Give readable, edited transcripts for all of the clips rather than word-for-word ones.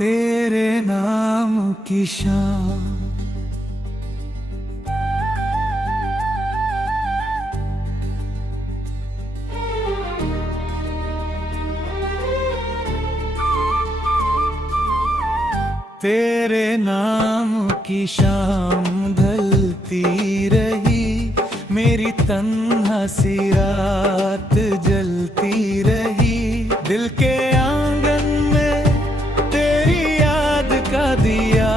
तेरे नाम की शाम। तेरे नाम की शाम ढलती रही, मेरी तन्हा सी रात जलती रही। दिल के आंगन में तेरी याद का दिया,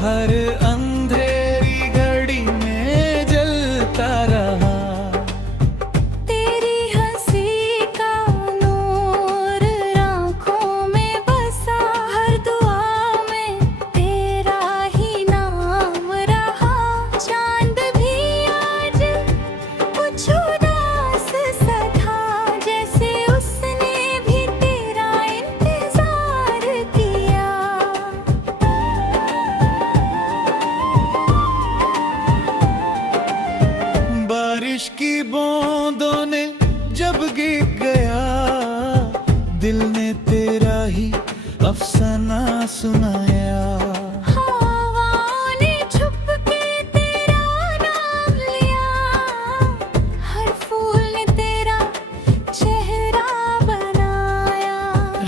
हर अंधेरी घड़ी में जलता रहा। तेरी हंसी का नूर आँखों में बसा, हर दुआ में तेरा ही नाम रहा। चांद भी आज कुछ उदास सा था, जैसे उसने भी तेरा इंतजार किया। बारिश की बूंदों ने जब गिर गया, दिल ने तेरा ही अफसाना सुनाया। हवाओं ने छुप के तेरा नाम लिया, हर फूल ने तेरा चेहरा बनाया।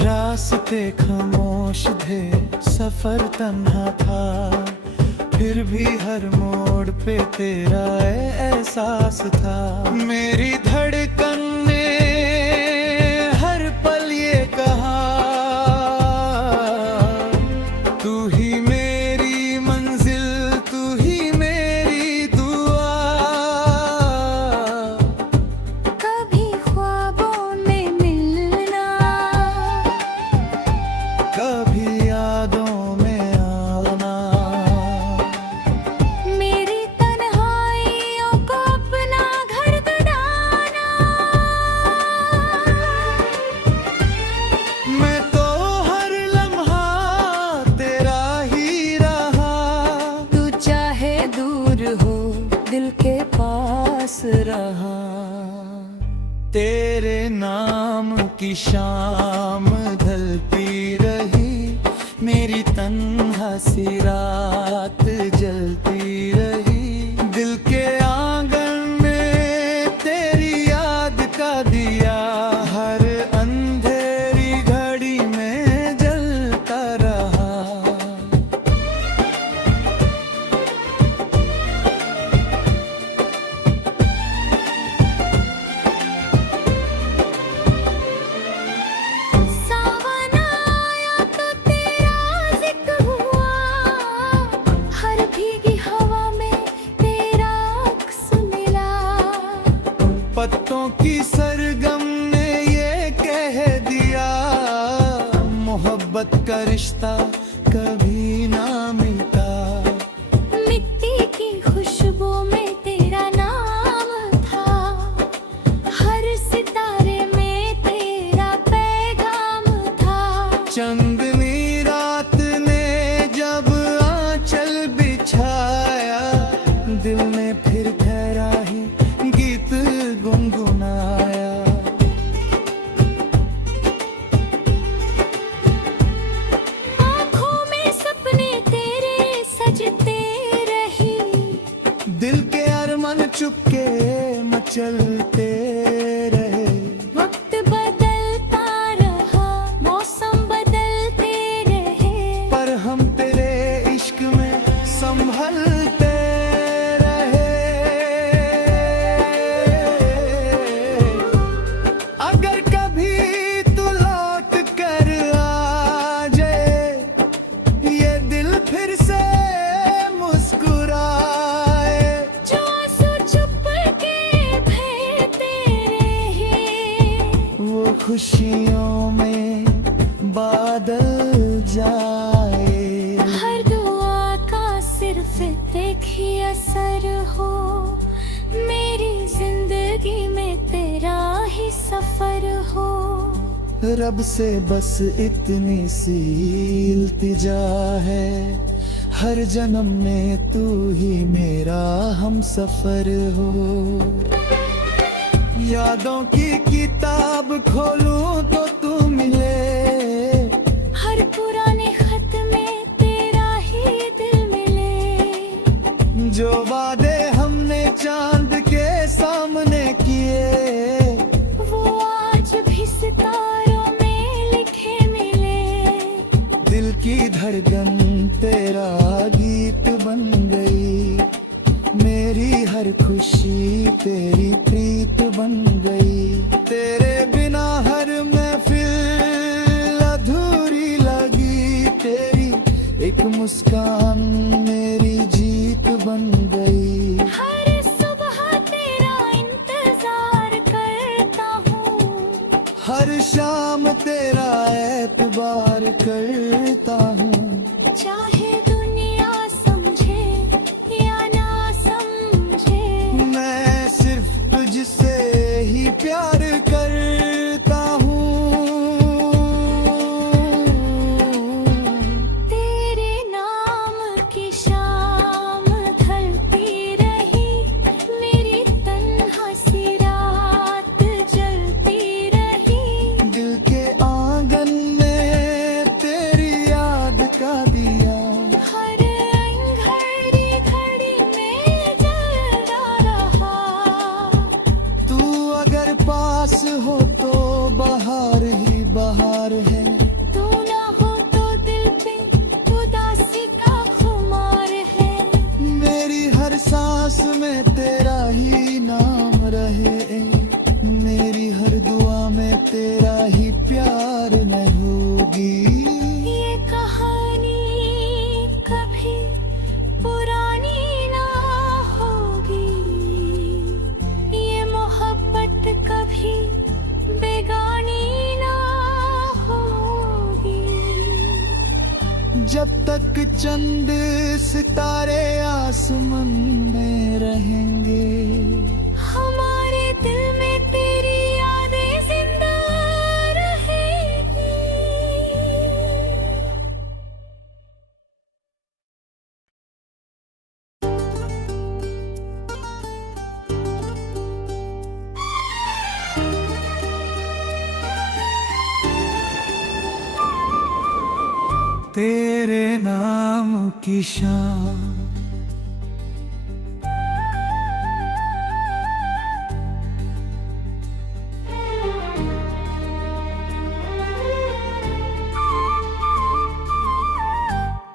रास्ते खामोश थे, सफर तन्हा था, फिर भी हर मोड़ पे तेरा एहसास था। मेरी धड़कन ने हर पल ये कहा, तू ही मेरी मंजिल, तू ही मेरी दुआ। कभी ख्वाबों में मिलना, कभी यादों में आना। मेरी तन्हाइयों को अपना घर बनाना। मैं तो हर लम्हा तेरा ही रहा। तू चाहे दूर हो, दिल के पास रहा। तेरे नाम की शाम ढलती रही, मेरी तन्हा सी रात जलती रही। दिल के आंगन में तेरी याद का दिया, हर अंधेरी घड़ी में जलता रहा। सावन आया तो तेरा जिक्र हुआ, हर भीगी हवा में तेरा अक्स मिला। पत्तों की सरगम ने ये कह दिया, मोहब्बत का रिश्ता कभी ना मिलता। मिट्टी की खुशबू में तेरा नाम था, हर सितारे में तेरा पैगाम था। चंदनी रात ने जब आंचल बिछाया, दिल ने फिर ठहरा ही गीत गुनगुनाया। आँखों में सपने तेरे सजते रही, दिल के अरमान चुपके मचलते रहे। वक्त बदलता रहा, मौसम बदलते रहे। पर हम तेरे इश्क में संभलते रहे। अगर कभी तू लौट कर आ जाए, ये दिल फिर से मुस्कुराए। जो आंसू चुप के बहते रहे, वो खुशियों में बादल जाए। हर दुआ का सिर्फ एक ही असर हो, मेरी जिंदगी में तेरा ही सफर हो। रब से बस इतनी सी इल्तिजा है, हर जन्म में तू ही मेरा हम सफर हो। यादों की किताब खोलूं तो तू मिले, हर पुराने खत जो वादे हमने चांद के सामने किए, वो आज भी सितारों में लिखे मिले। दिल की धड़कन तेरा गीत बन गई, मेरी हर खुशी तेरी प्रीत बन गई। तेरे बिना हर महफिल अधूरी लगी, तेरी एक मुस्कान मेरी जीत बन गई। हर सुबह तेरा इंतजार करता हूँ, हर शाम तेरा एतबार करता हूँ। चाहे दुनिया समझे या ना समझे, मैं सिर्फ तुझसे ही प्यार करता हूँ। तेरे नाम की शाम ढलती रही, मेरी तन्हा सी रात जलती रही। दिल के आंगन में तेरी याद का दिया, हर घड़ी घड़ी में जलता रहा। तू अगर पास हो तो बहार ही बहार है, तू ना हो तो दिल पे उदासी का खुमार है। मेरी हर सांस में तेरा ही नाम रहे, मेरी हर दुआ में तेरा ही प्यार न होगी। ये कहानी कभी पुरानी ना होगी, ये मोहब्बत कभी बेगानी ना होगी। जब तक चंद सितारे आसमान में रहेंगे, हमारे दिल में तेरी यादें जिंदा रहेगी। तेरे नाम की शाम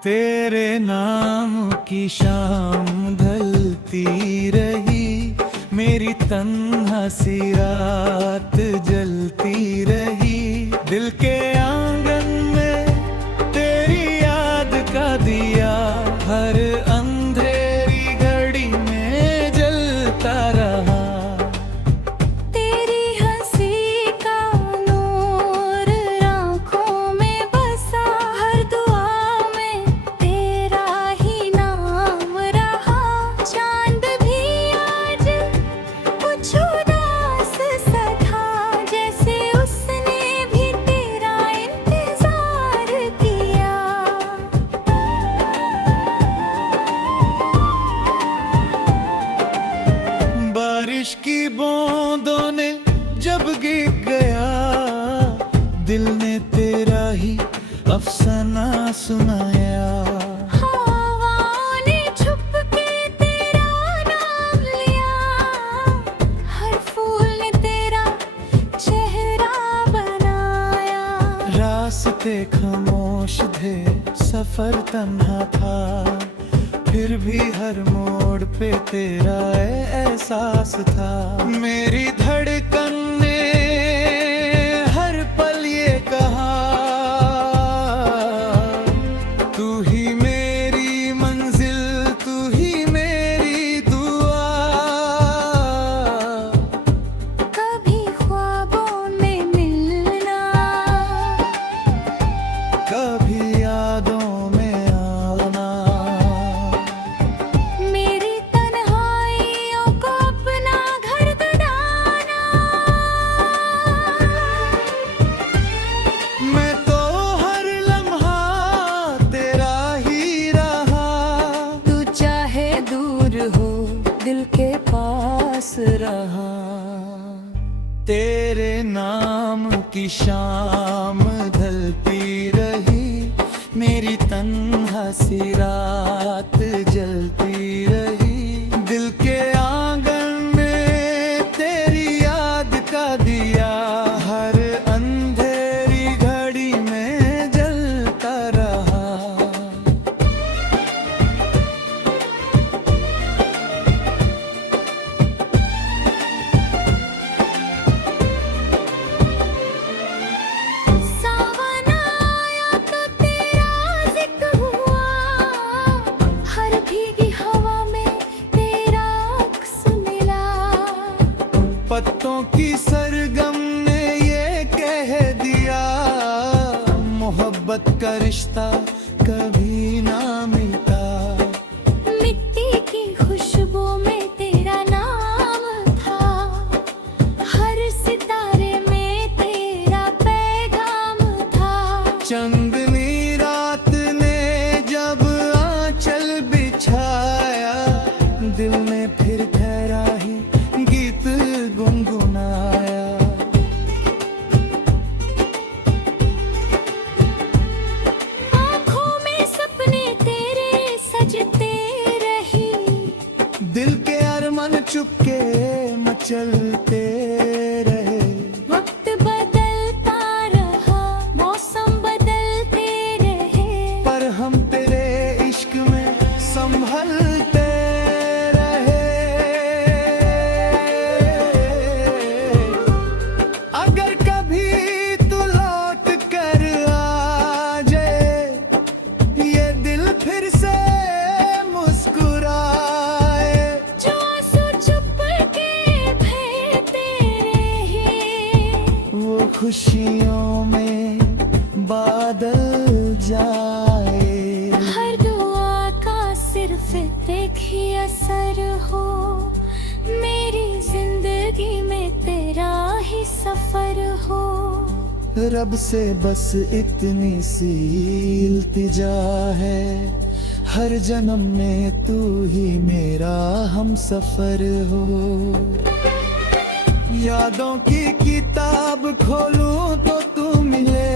तेरे नाम की शाम ढलती रही, मेरी तन्हा सी रात जलती रही। दिल के आंगन में तेरी याद का दिया, हर अंधेरी घड़ी में जलता रहा। तेरी हंसी का नूर आँखों में बसा, हर दुआ में तेरा ही नाम रहा। चांद भी आज कुछ उदास सा था, जैसे उसने भी तेरा इंतजार किया। बारिश की बूंदों ने जब गिर गया, दिल ने तेरा ही अफसाना सुनाया। हवाओं ने छुप के तेरा नाम लिया, हर फूल ने तेरा चेहरा बनाया। रास्ते खामोश थे, सफर तन्हा था, फिर भी हर मोड़ पे तेरा एहसास था। मेरी धड़कन ने हर पल ये कहा, तू ही मेरी मंजिल, तू ही मेरी दुआ। कभी ख्वाबों में मिलना, कभी यादों में आना, मेरी तन्हाइयों को अपना घर बनाना। मैं तो हर लम्हा तेरा ही रहा। तू चाहे दूर हो, दिल के पास रहा। तेरे नाम की शाम ढलती रही, मेरी तन्हा सी रात जलती रही। पत्तों की सरगम ने ये कह दिया, मोहब्बत का रिश्ता कभी ना मिलता। मिट्टी की खुशबू में तेरा नाम था, हर सितारे में तेरा पैगाम था। चंदनी रात ने जब आंचल बिछाया, दिल में फिर ठहरा ही गीत गुनगुनाया। आँखों में सपने तेरे सजते रही, दिल के अरमान चुपके मचलते रहे। वक्त बदलता रहा, मौसम बदलते रहे, पर हम तेरे इश्क में संभलते रहे। अगर कभी तू लौट कर आ जाए, ये दिल फिर से मुस्कुराए। जो आंसू चुप के बहते रहे, वो खुशियों में बादल जाए। हर दुआ का सिर्फ देखिए असर हो, मेरी जिंदगी में तेरा ही सफर हो। रब से बस इतनी सी इल्तिजा है, हर जन्म में तू ही मेरा हम सफर हो। यादों की किताब खोलूं तो तू मिले,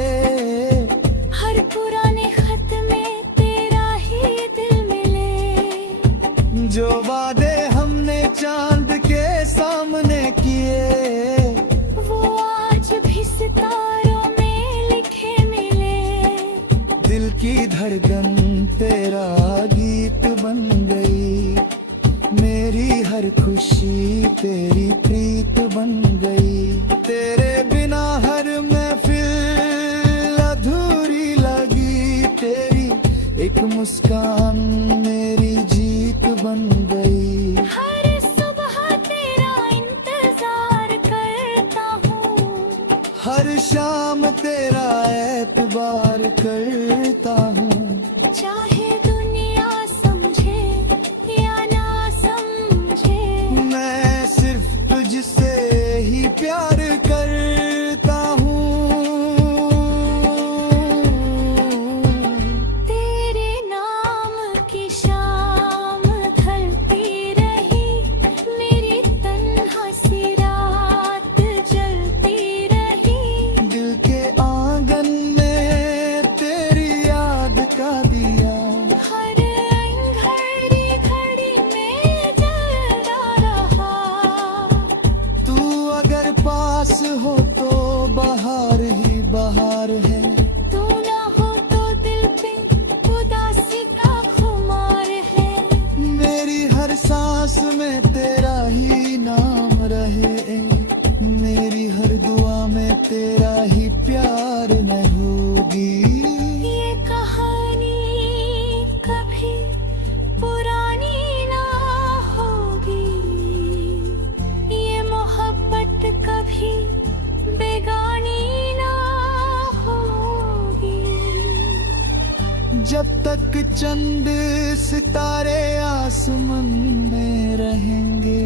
हर पुराने खत में तेरा ही दिल मिले। जो वादे हमने चांद के सामने किए, वो आज भी सितारों में लिखे मिले। दिल की धड़कन तेरा गीत बन गई, मेरी हर खुशी तेरी प्रीत बन गई। तेरे बिना हर महफिल अधूरी लगी, तेरी एक मुस्कान मेरी जीत बन गई। हर सुबह तेरा इंतजार करता हूँ, हर शाम तेरा एतबार करता हूँ। चाहे दुनिया समझे या ना समझे, मैं सिर्फ तुझसे ही प्यार करता हूँ। तेरे नाम की शाम ढलती रही, मेरी तन्हा सी रात जलती रही। दिल के आंगन में तेरी याद का दिया, हर घड़ी घड़ी में जलता रहा। तू अगर पास हो तो बहार ही बहार है। तू ना हो तो दिल पे उदासी का खुमार है। मेरी हर सांस में तेरा ही नाम रहे, मेरी हर दुआ में तेरा ही प्यार न होगी। ये कहानी कभी पुरानी ना होगी, ये मोहब्बत कभी बेगानी ना होगी। जब तक चंद सितारे आसमान में रहेंगे,